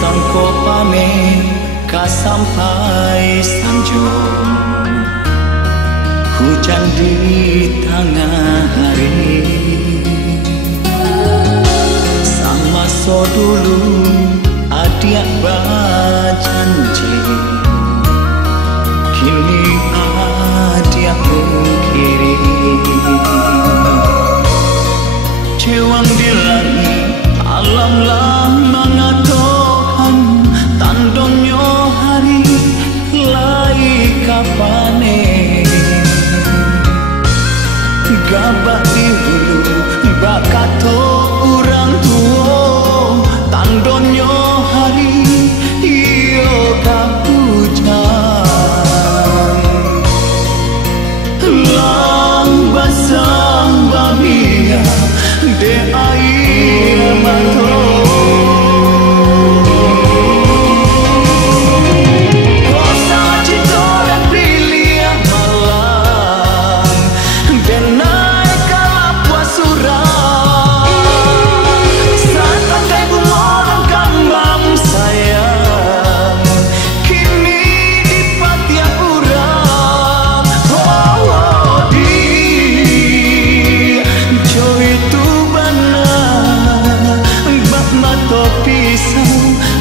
sangko pane ka sampai sanjung, hujan di tengah hari. Sama so dulu adik berjanji, kini adik mengkiri. Cewang di langit alam lah mengatakan, tandonyo hari lai kapane. Gabak di hulu bakato orang tua, tandonyo hari iyo kapujan. Lang basang babia de air mato.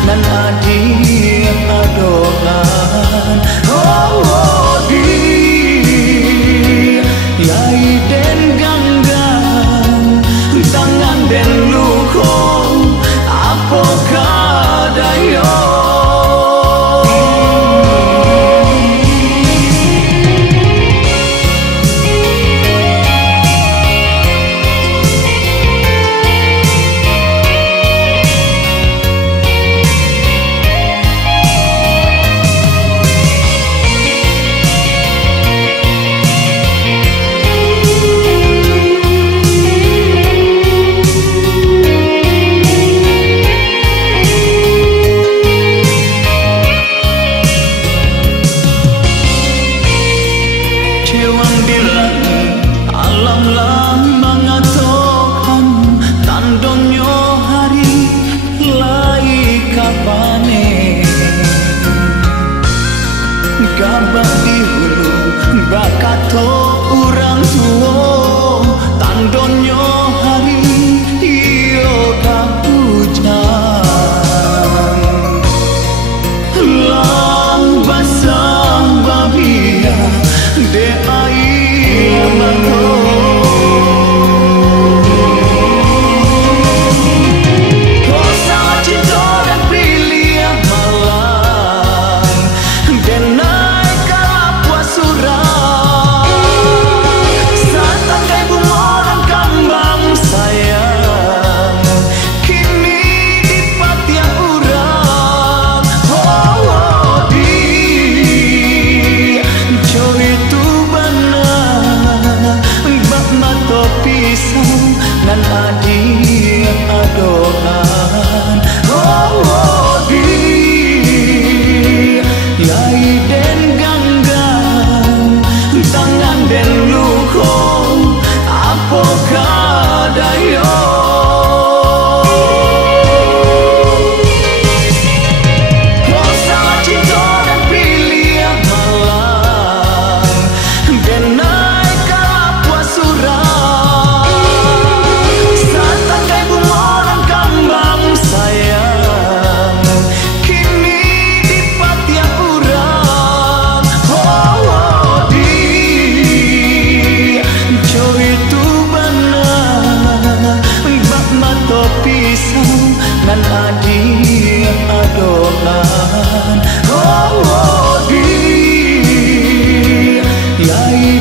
Dan adik adokan, oh di yai den ganggang, tangan den luko, apakah dayo. Gabak di hulu bakato orang tua, tandonyo hari iyo kapujan. Lang basang babia de air mato. Dan adik adokan, oh di yai den ganggang, tangan den luko, apakah dayo. Dan adik adokan, oh di yai